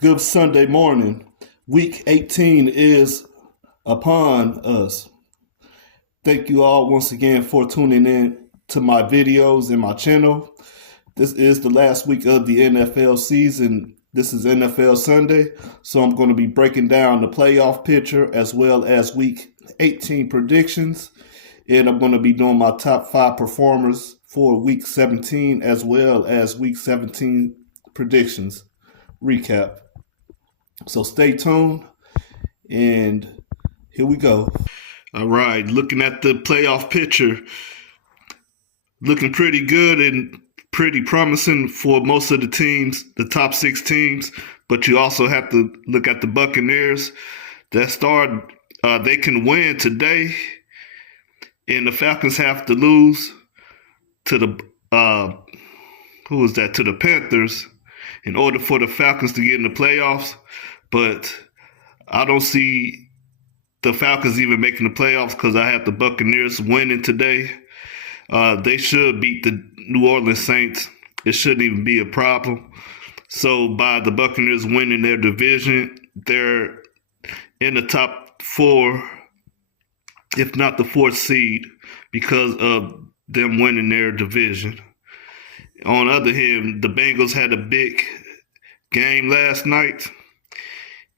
Good Sunday morning. Week 18 is upon us. Thank you all once again for tuning in to my videos and my channel. This is the last week of the NFL season. This is NFL Sunday, so I'm going to be breaking down the playoff picture as well as week 18 predictions. And I'm going to be doing my top 5 performers for week 17 as well as week 17 predictions recap. So stay tuned, and here we go. All right, looking at the playoff picture, looking pretty good and pretty promising for most of the teams, the top 6 teams, but you also have to look at the Buccaneers. They can win today, and the Falcons have to lose to the to the Panthers in order for the Falcons to get in the playoffs. But I don't see the Falcons even making the playoffs because I have the Buccaneers winning today. They should beat the New Orleans Saints. It shouldn't even be a problem. So by the Buccaneers winning their division, they're in the top 4, if not the 4th seed, because of them winning their division. On the other hand, the Bengals had a big game last night,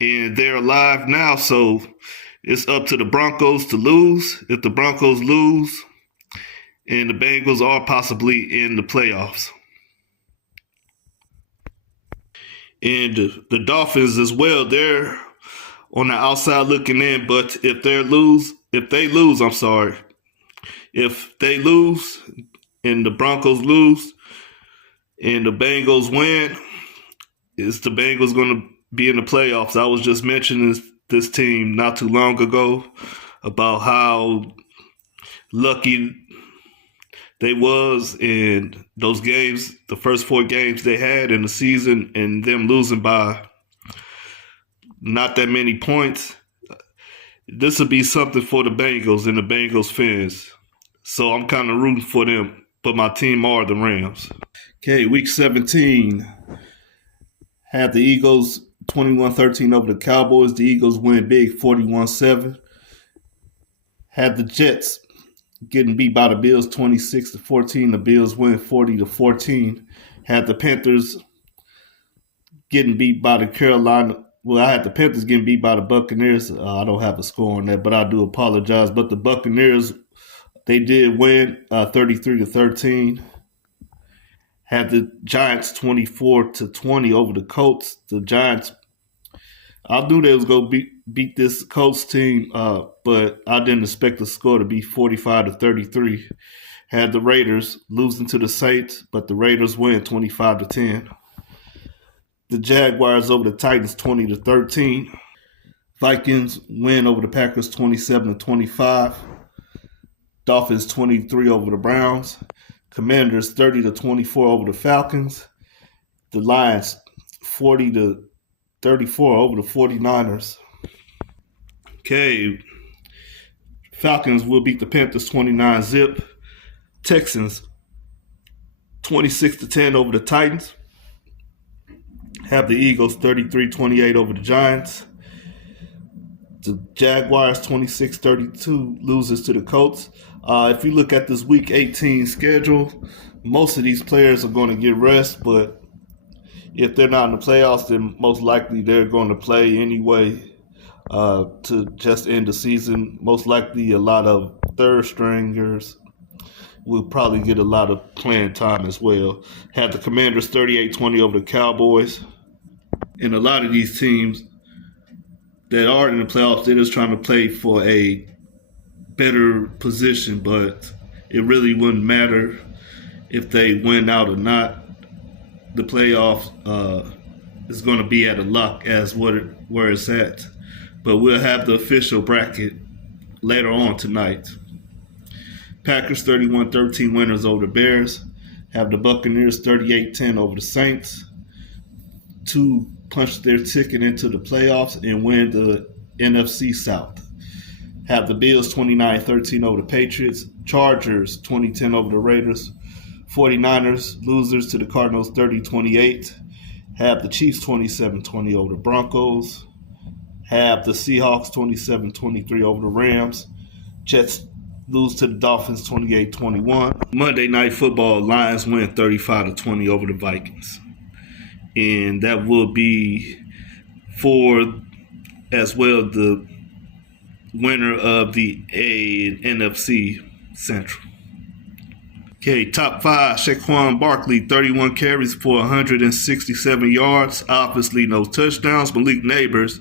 and they're alive now, so it's up to the Broncos to lose. If the Broncos lose, and the Bengals are possibly in the playoffs. And the Dolphins as well, they're on the outside looking in, but if they lose and the Broncos lose and the Bengals win, is the Bengals going to be in the playoffs? I was just mentioning this team not too long ago about how lucky they was in those games, the first 4 games they had in the season, and them losing by not that many points. This would be something for the Bengals and the Bengals fans. So I'm kind of rooting for them, but my team are the Rams. Okay, week 17 had the Eagles 21-13 over the Cowboys. The Eagles win big, 41-7. Had the Jets getting beat by the Bills 26-14. The Bills win 40-14. Had the Panthers getting beat by the Carolina. Well, I had the Panthers getting beat by the Buccaneers. I don't have a score on that, but I do apologize. But the Buccaneers, they did win 33-13. Had the Giants 24-20 over the Colts. The Giants, I knew they was going to beat this Colts team, but I didn't expect the score to be 45-33. Had the Raiders losing to the Saints, but the Raiders win 25-10. The Jaguars over the Titans 20-13. Vikings win over the Packers 27-25. Dolphins 23 over the Browns. Commanders 30-24 over the Falcons. The Lions 40-34 over the 49ers. Okay. Falcons will beat the Panthers 29-zip. Texans 26-10 over the Titans. Have the Eagles 33-28 over the Giants. The Jaguars 26-32 loses to the Colts. If you look at this Week 18 schedule, most of these players are going to get rest, but if they're not in the playoffs, then most likely they're going to play anyway to just end the season. Most likely a lot of third stringers will probably get a lot of playing time as well. Had the Commanders 38-20 over the Cowboys. And a lot of these teams that are in the playoffs, they're just trying to play for a better position, but it really wouldn't matter if they win out or not. The playoff is going to be at a lock as where it's at. But we'll have the official bracket later on tonight. Packers 31-13 winners over the Bears. Have the Buccaneers 38-10 over the Saints. To punch their ticket into the playoffs and win the NFC South. Have the Bills 29-13 over the Patriots. Chargers 20-10 over the Raiders. 49ers losers to the Cardinals 30-28. Have the Chiefs 27-20 over the Broncos. Have the Seahawks 27-23 over the Rams. Jets lose to the Dolphins 28-21. Monday Night Football, Lions win 35-20 over the Vikings. And that will be for as well the winner of the NFC Central. Okay, top 5, Saquon Barkley, 31 carries for 167 yards. Obviously no touchdowns. Malik Neighbors,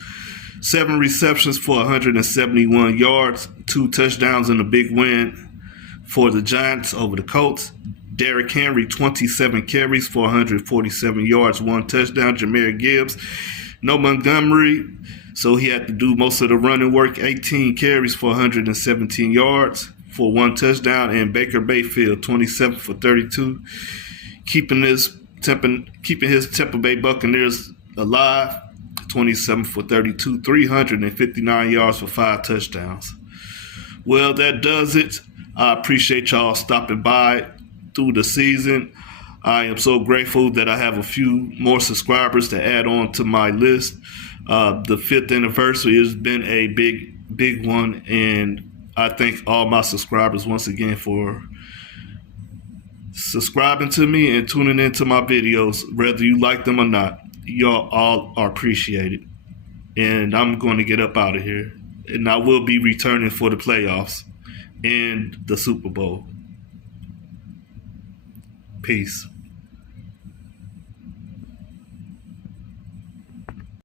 7 receptions for 171 yards, 2 touchdowns and a big win for the Giants over the Colts. Derrick Henry, 27 carries for 147 yards, 1 touchdown. Jahmyr Gibbs, no Montgomery, so he had to do most of the running work, 18 carries for 117 yards for 1 touchdown. And Baker Mayfield, 27 for 32, keeping his Tampa Bay Buccaneers alive, 27 for 32, 359 yards for 5 touchdowns. Well, that does it. I appreciate y'all stopping by through the season. I am so grateful that I have a few more subscribers to add on to my list. The 5th anniversary has been a big one, and I thank all my subscribers once again for subscribing to me and tuning into my videos, whether you like them or not. Y'all all are appreciated. And I'm going to get up out of here. And I will be returning for the playoffs and the Super Bowl. Peace.